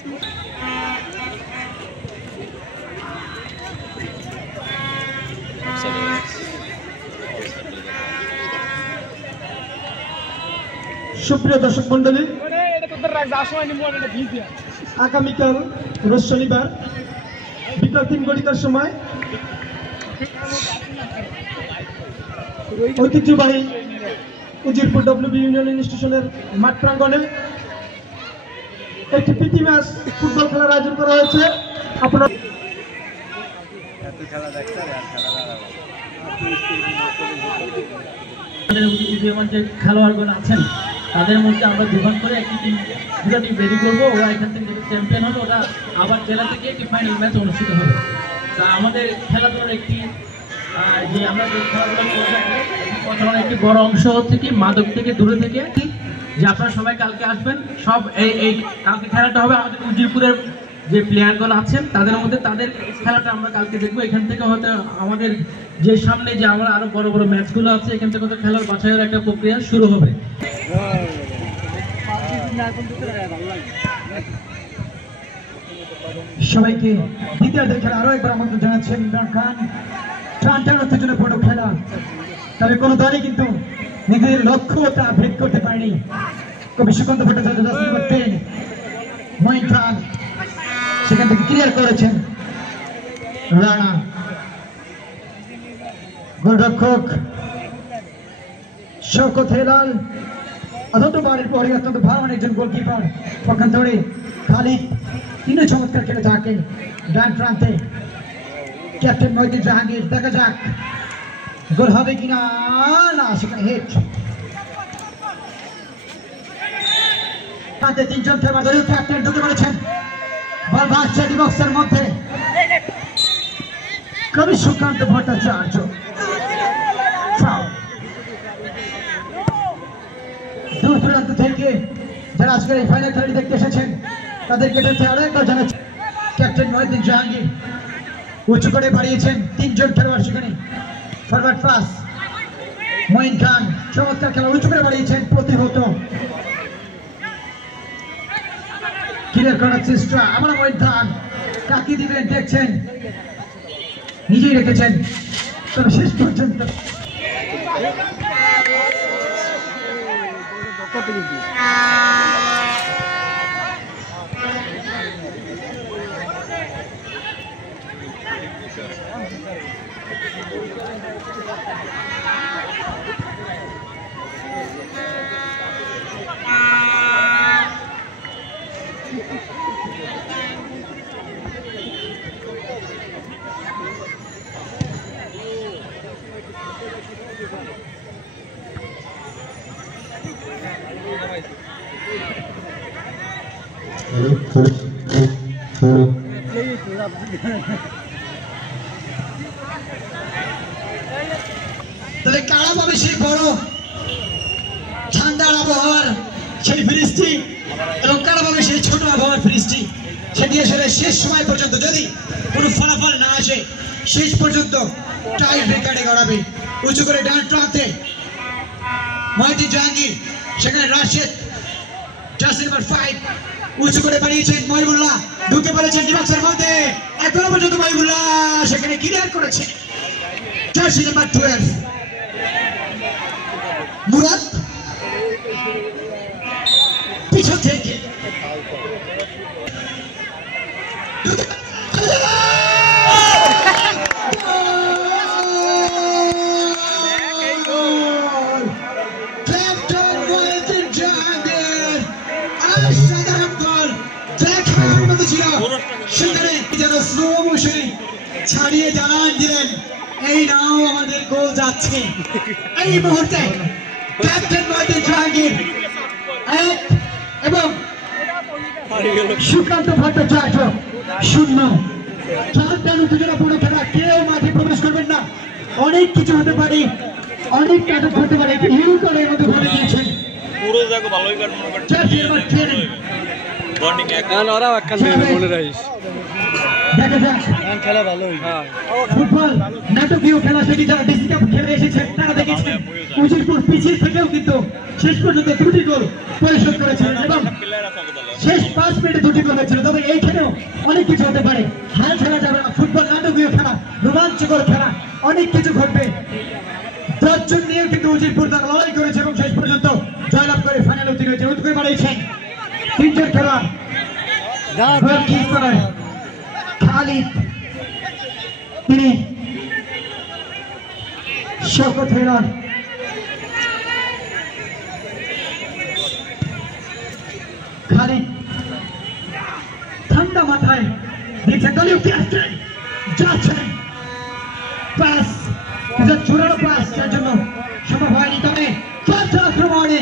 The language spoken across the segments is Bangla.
সুপ্রিয় দর্শক মন্ডলী, আগামীকাল রোজ শনিবার বিকাল 3 ঘটিকার সময় ঐতিহ্যবাহী উজিরপুর ডব্লিউবি ইউনিয়ন ইনস্টিটিউশনের মাঠ প্রাঙ্গণে একটি প্রীতি ম্যাচ ফুটবল খেলার আয়োজন করা হয়েছে। আপনারা খেলোয়াড়গণ আছেন তাদের মধ্যে আমরা দুভাগ করে একটি টিম দুটো টিম রেডি করবো। ওরা এখান থেকে যদি চ্যাম্পিয়ন হবে ওরা আবার জেলা থেকে একটি ফাইনাল ম্যাচ অনুষ্ঠিত হবে। তা আমাদের খেলাধুলার একটি যে আমরা যে খেলাধুলা করে থাকি প্রথমে একটি বড় অংশ হচ্ছে কি মাদক থেকে দূরে থেকে যে আপনারা সবাই কালকে আসবেন। সব এই কালকে খেলাটা হবে আমাদের উজিরপুরের যে প্লেয়ারগুলো আছেন তাদের মধ্যে তাদের খেলাটা আমরা কালকে দেখবো। এখান থেকে হয়তো আমাদের যে সামনে যে আমরা আরো বড় বড় ম্যাচগুলো আছে এখান থেকে হয়তো খেলার বাছাইয়ের একটা প্রক্রিয়া শুরু হবে। সবাইকে দ্বিতীয়ার্ধের খেলা আরো একবার আমন্ত্রণ জানাচ্ছেন ইমরান খান। টানটানোর জন্য বড় খেলা, তবে কোনো দলই কিন্তু নিজেদের লক্ষ্যটা ভেদ করতে পারেনি। কবি সুকান্ত ভট্টাচার্য করতেন মঈন খান সেখান থেকে ক্লিয়ার করেছেন রানা। গোলরক্ষক শওকত হেলাল অত্যন্ত বারের পরে অত্যন্ত ভালো একজন গোলকিপার পক্ষান্তরে খালিদ তিনও চমৎকার খেলে থাকেন। ডান প্রান্তে ক্যাপ্টেন মহিউদ্দিন জাহাঙ্গীর, দেখা যাক গোল হবে কিনা। না, সেখানে হেড। প্রান্তে তিনজন খেলোয়াড় ক্যাপ্টেন ঢুকে পড়েছেন, বল ভাসছে বক্সের মধ্যে। কবি সুকান্ত ভট্টাচার্য দূর দূরান্ত থেকে যারা আজকের এই ফাইনাল খেলাটি দেখতে এসেছেন তাদেরকে আরো একবার জানাচ্ছি ক্যাপ্টেন মহিউদ্দিন জাহাঙ্গীর উঁচু করে বাড়িয়েছেন তিনজন খেলোয়াড়। সেখানে ফরওয়ার্ড পাস মঈন খান চমৎকার খেলা উঁচু করে বাড়িয়েছেন প্রতিহত ক্লিয়ার করার চেষ্টা। আমরা মঈন খান কাকে দিবেন দেখছেন, নিজেই রেখেছেন তবে শেষ পর্যন্ত তবে কারা পাবে সেই বড় ঠান্ডার আবহাওয়ার সেই বৃষ্টি এবং কারা পাবে সেই ছোট আবহাওয়ার বৃষ্টি, সেটি আসলে শেষ সময় পর্যন্ত যদি কোনো ফলাফল না আসে শেষ পর্যন্ত টাই ব্রেকারে গড়াবে। উঁচু করে ডান প্রান্তে মহিউদ্দিন জাহাঙ্গীর, সেখানে রাশেদ জার্সি নাম্বার 5 উঁচু করে বাড়িয়েছেন। মহিবুল্লাহ ঢুকে পড়েছেন ডিবক্সের মধ্যে, এখনো পর্যন্ত মহিবুল্লাহ সেখানে ক্লিয়ার করেছে জার্সি নাম্বার 12 মুরাদ পিছন থেকে ছাড়িয়ে জানান দিলেন এই নাও আমাদের গোল যাচ্ছে। এই মুহূর্তে ক্যাপ্টেন মহিউদ্দিন জাহাঙ্গীর এবং সুকান্ত ভট্টাচার্য 0। চারটা উত্তেজনা পুরো খেলা, কেউ মাঠে প্রবেশ করবেন না, অনেক কিছু হতে পারে, অনেক নাটক হতে পারে। হিল করে এর মধ্যে বলে দিয়েছেন পুরো দেখো ভালোই কাট মনে করছে বন্ডিং একদম ওরাও একখান মনে রাখিস। দেখা যাক খেলা ভালোই, ফুটবল নাটকীয় খেলা, সেটি যারা ডিসি কাপ খেলে এসেছেন তারা দেখেছেন উজিরপুর পিছিয়ে থেকেও কিন্তু শেষ পর্যন্ত 2টি গোল পরিশোধ করেছেন এবং শেষ 5 মিনিট মিনিটে 2টি গোল হয়েছিল। তবে এইখানেও অনেক কিছু হতে পারে, হাল ছাড়া যাবে না। ফুটবল নাটকীয় খেলা, রোমাঞ্চকর খেলা, অনেক কিছু ঘটবে। 10 জন নিয়েও কিন্তু উজিরপুর তারা লড়াই করেছে এবং শেষ পর্যন্ত জয়লাভ করে ফাইনালে উত্তীর্ণ হয়েছে। উৎকোয় বাড়িয়েছেন 3 জন খেলোয়াড়, গোলকিপার খালিদ, তিনি শওকত হেলাল, খালিদ ঠান্ডা মাথায় দেখছেন দলীয় ক্যাপ্টেন যাচ্ছেন, পাস জোরালো পাস, যার জন্য সম্ভব হয়নি। তবে আক্রমণে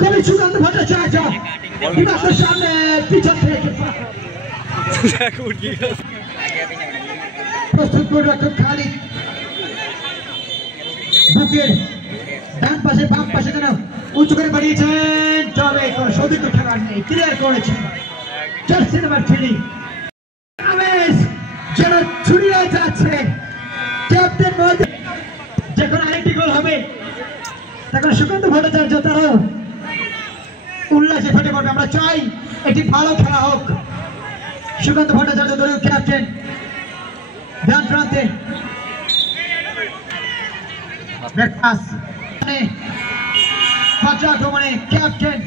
কবি সুকান্ত ভট্টাচার্য বিভাগের সামনে পিছন থেকে প্রস্তুত গোলরক্ষক খালিদ বুকের ডান পাশে বাম পাশে যেন উঁচু করে বাড়িয়েছেন, তবে কোনো সৌদিক খেলার নেই, ক্লিয়ার করেছেন জার্সি নাম্বার 3। আমেজ যেন ছড়িয়ে যাচ্ছে ক্যাপ্টেন মহোদয়। যখন আরেকটি গোল হবে তখন সুকান্ত ভট্টাচার্য তারাও উল্লাসে ফেটে পড়বে। আমরা চাই একটি ভালো খেলা হোক। সুকান্ত ভট্টাচার্য দলীয় ক্যাপ্টেন ডান প্রান্তে, আক্রমণে captain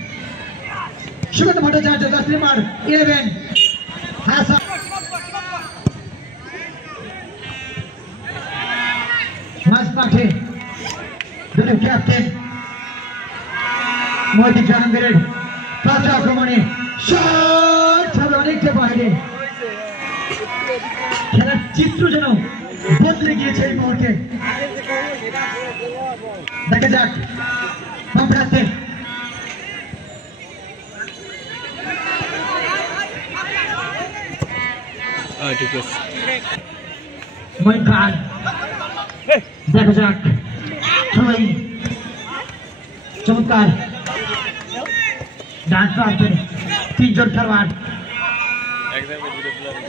Sukanta Bhattacharya, jersey number 11 Hasan. মাঝ মাঠে দলীয় ক্যাপ্টেন মহিউদ্দিন জাহাঙ্গীরের আক্রমণে শট হবে অনেকটা বাইরে। খেলার চিত্র যেন বদলে গিয়েছে এই মুহূর্তে। দেখা যাক বাম প্রান্তে মঈন খান, দেখা যাক চমৎকার ডান প্রান্তে 3 জন খেলোয়াড়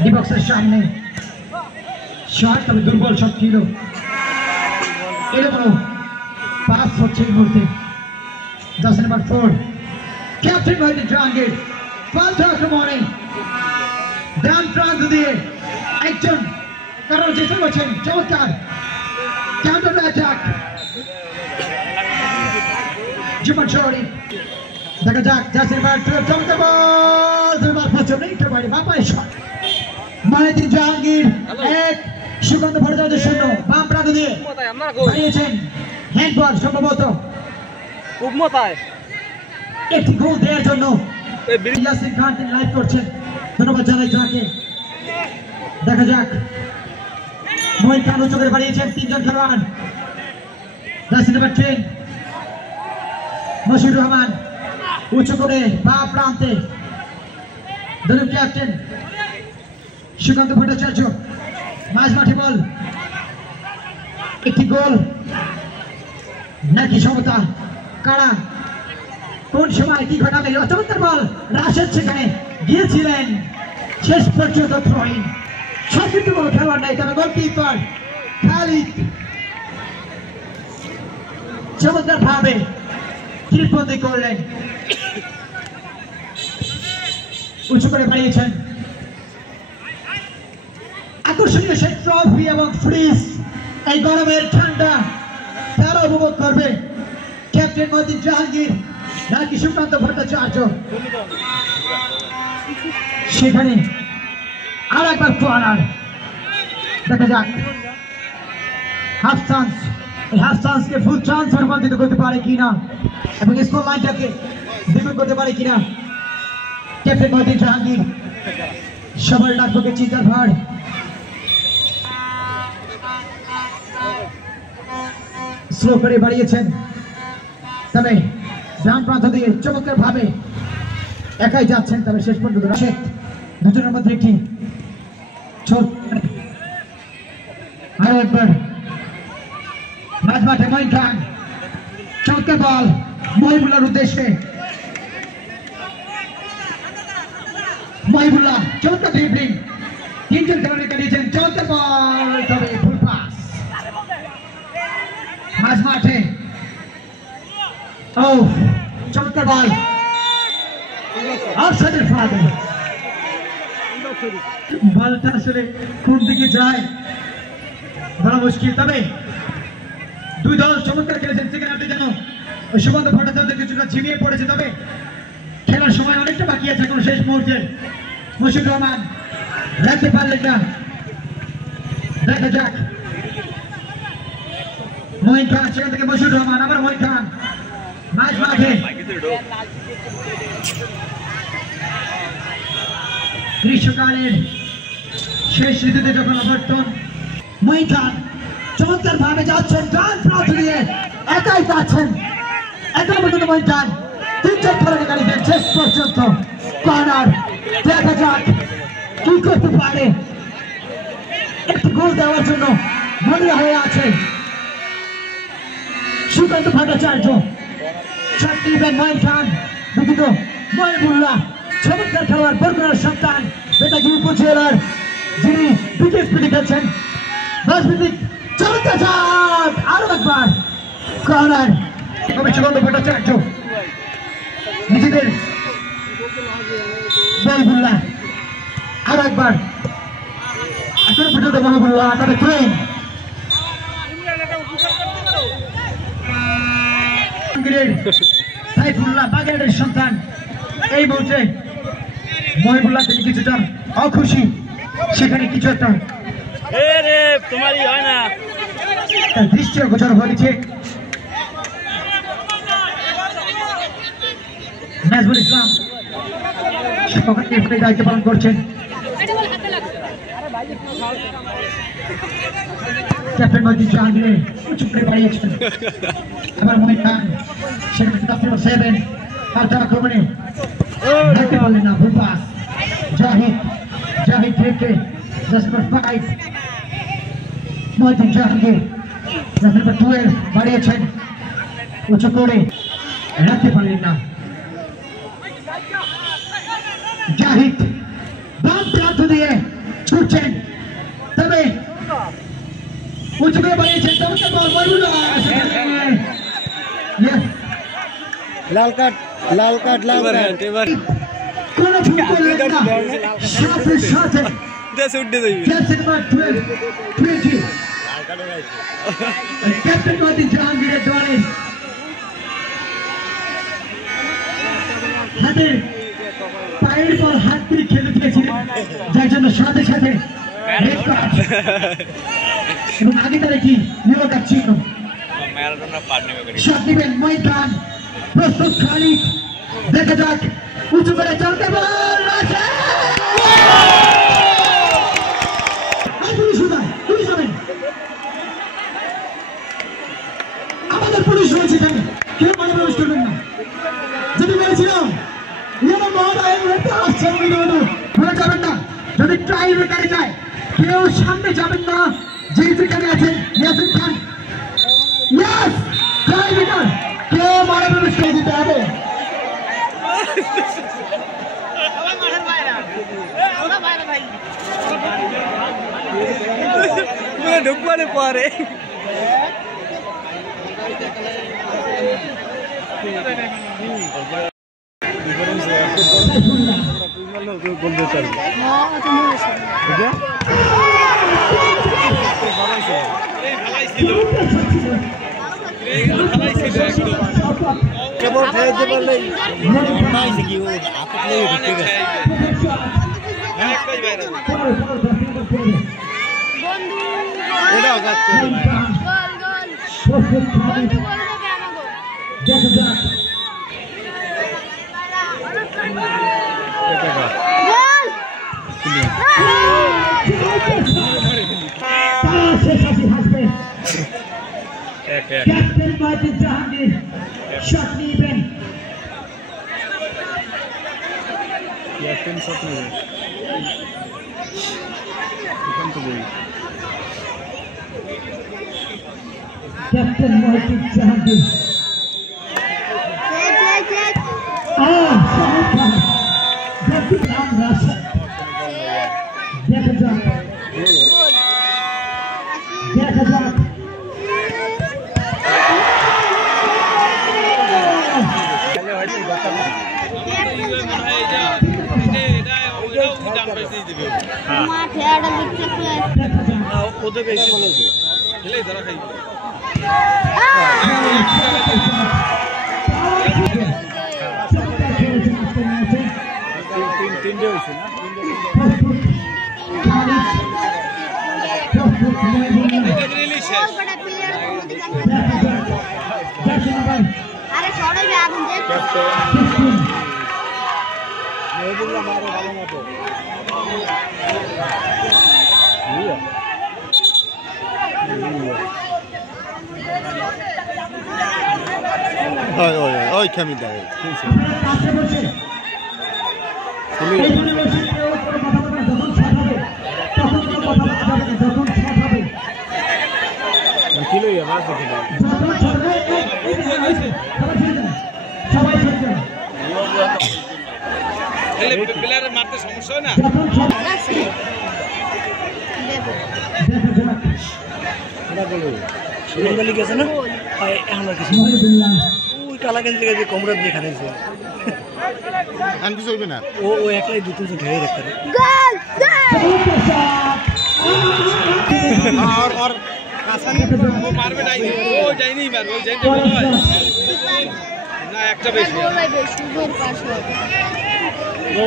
ডিবক্সের সামনে শট, তবে দুর্বল শট ছিল। এরকম পাস হচ্ছে এই মুহূর্তে। Jersey number 4 captain Mohiuddin Jahangir পাল্টা আক্রমণে ডান প্রান্ত দিয়ে একজন কারণ চেষ্টা করছেন, চমৎকার কাউন্টার অ্যাটাক জীবন শরীফ। দেখা যাক জার্সি নাম্বার 12 চমৎকার বল, দুবার পছন্দ একটু বাইরে বাপায় শট। মহিউদ্দিন জাহাঙ্গীর 1, সুকান্ত ভট্টাচার্য 0। বাম প্রান্ত দিয়ে বাড়িয়েছেন হ্যান্ডবল, সম্ভবত একটি গোল দেওয়ার জন্য ইয়াসিন খান তিনি লাইভ করছেন, ধন্যবাদ জানাই তাকে। দেখা যাক মঈন খান উঁচু করে বাড়িয়েছেন 3 জন খেলোয়াড়, জার্সি নাম্বার 10 মশিউর রহমান উঁচু করে বাম প্রান্তে দলীয় ক্যাপ্টেন সুকান্ত ভট্টাচার্য, মাঝ মাঠে বল, একটি গোল নাকি সমতা, কারা কোন সময় কি ঘটাবে? চমৎকার বল, রাশেদ সেখানে গিয়েছিলেন, শেষ পর্যন্ত থ্রোইন। সংক্ষিপ্ত কোনো খেলোয়াড় নাই, তবে গোলকিপার খালিদ চমৎকার ভাবে তীরবন্দি করলেন, উঁচু করে বাড়িয়েছেন। আকর্ষণীয় সেই ট্রফি এবং ফ্রিজ এই গরমের ঠান্ডা তারা উপভোগ করবে ক্যাপ্টেন মহিউদ্দিন জাহাঙ্গীর নাকি সুকান্ত ভট্টাচার্য। সেখানে আর একবার কর্নার, দেখা যাক হাফ চান্স, এই হাফ চান্সকে ফুল চান্স রূপান্তরিত করতে পারে কিনা এবং স্কোর লাইনটাকে দ্বিগুণ করতে পারে কিনা ক্যাপ্টেন মহিউদ্দিন জাহাঙ্গীর। সবার ডাকবকে চিন্তার ভার, স্লো করে বাড়িয়েছেন, তবে ডান প্রান্ত দিয়ে চমৎকার ভাবে একাই যাচ্ছেন, তবে শেষ পর্যন্ত রাশেদ দুজনের মধ্যে একটি ছোট। আরো একবার মাঝ মাঠে মঈন খান, চমৎকার বল মহিবুল্লাহর উদ্দেশ্যে, মহিবুল্লাহ চমৎকার ড্রিবলিং, 3 জন খেলোয়াড় দিয়েছেন, চমৎকার বল, তবে ফুল পাস মাঝ মাঠে। ও চমৎকার বল, অফসাইডের ফাঁদে বলটা আসলে কোন দিকে যায় বড় মুশকিল। তবে দুই দল চমৎকার খেলেছেন। সেকেন্ড হাফে যেন সুমন্ত ভট্টাচার্য কিছুটা ঝিমিয়ে পড়েছে, তবে খেলার সময় অনেকটা বাকি আছে এখন। শেষ মুহূর্তে মুশফিকুর রহমান রাখতে পারলেন না। দেখা যাক মহিন খান, সেখান থেকে মুশফিকুর রহমান, আবার মহিন খান মাঝ মাঠে। গ্রীষ্মকালের শেষ ঋতুতে যখন অবর্তন, মহিন খান চমৎকার ভাবে যাচ্ছেন, ডান প্রান্ত দিয়ে একাই যাচ্ছেন। এখনো পর্যন্ত মহিন খান 3 ফেরানি গাড়িতে শেষ পর্যন্ত কর্নার। দেখা যাক কি করতে পারে। একটি গোল দেওয়ার জন্য মনে হয়ে আছে সুকান্ত ভট্টাচার্য। চারটি ইভেন্ট মহিন খান, দুঃখিত মহিবুল্লাহ, চমৎকার খেলোয়াড়, বরগুনার সন্তান, বেতাগি উপজেলার, যিনি বিকেট স্পিডে খেলছেন। 10 মিনিট চমৎকার শট, আরো একবার কর্নার। তবে সুকান্ত ভট্টাচার্য নিজেদের মহিবুল্লাহ, আরো একবার এখনো পর্যন্ত মহিবুল্লাহ। তবে ট্রেন সাইফুল্লাহ বাগেরহাটের সন্তান, এই মুহূর্তে মহিবুল্লাহ তিনি কিছুটা অখুশি। সেখানে কিছু একটা দৃষ্টি গোচর হয়েছে। নাজমুল ইসলাম দায়িত্ব পালন করছেন। ক্যাপ্টেন মহিউদ্দিন জাহাঙ্গীর উঁচু করে বাড়িয়েছেন। এবার মহিন খান সেখানে আক্রমণে দেখতে পারলেন না। ভুল পাস জাহিদ, জাহিদ থেকে 10 মহিউদ্দিন জাহাঙ্গীর 12 বাড়িয়েছেন, উঁচু করে রাখতে পারলেন না। জাহিদ বাম প্রান্ত দিয়ে ছুটছেন, তবে উঁচু করে বাড়িয়েছেন। লাল কার্ড, লাল কার্ড, লাল কার্ড। এবার কোন ভুল করলেন না, সাথে সাথে ক্যাপ্টেন মহিউদ্দিন জাহাঙ্গীরের দলের হাতে পায়ের পর হাত দিয়ে খেলে দিয়েছিলেন, যার জন্য সাথে সাথে এবং আগে তার একটি নিরকার চিহ্ন। শট নেবেন মহিন খান, প্রস্তুত খালিদ। দেখা যাক উঁচু করে চলতে বল আছে। আমাদের পুলিশ রয়েছে এখানে, কেউ মনে প্রবেশ করবেন না। যদি বলেছিলাম ভুলে যাবেন না, যদি ট্রাই বেকারে যায় কেউ সামনে যাবেন না। যে যেখানে আছেন ইয়াসিন খান, ট্রাই বেকার, কেউ মনে প্রবেশ করে দিতে হবে। ঢুকবারে পরে বলতে চাই কেবল খেলতে পারলেই এটাও যাচ্ছে। ক্যাপ্টেন মহিউদ্দিন জাহাঙ্গীর শট নিবেন। ক্যাপ্টেন শট নেবে এখান তো বলি। ক্যাপ্টেন মহিউদ্দিন জাহাঙ্গীর দেখা যাক, দেখা যাক। ওদের বেশি বলেছে তিনটে হয়েছে না ওই খামি দেয় কিলো আবার দেখে দাও প্লেয়ারের মারতে সমস্যা হয় না সুন্দরী গেছে না এখন কিছু ওই কালাকান থেকে যে কমরাত দেখা দিয়েছে আর কিছু হইবে না ও একলাই দু তিনজন ঢেলে রাখতে আর কাসানি ও মারবে নাই ও যায়নি মারবে ওই যাইতে বলো না একটা বেশি সুন্দর পাস ও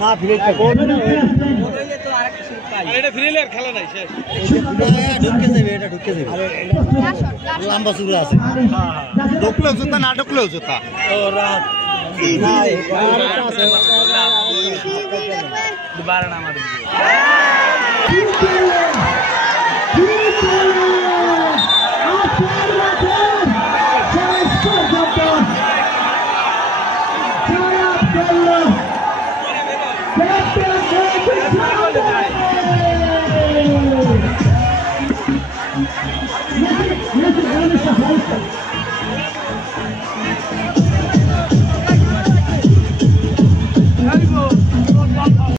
না ফিরে তো আরেকটা শুট পাই আর এটা ফিরেলে আর খেলা নাই শেষ ঢুকে যাবে আরে লম্বা সুরা আছে হ্যাঁ ঢুকলেও জুতা না ঢুকলেও জুতা ও রাত নাই আছে দুবারা না মারবে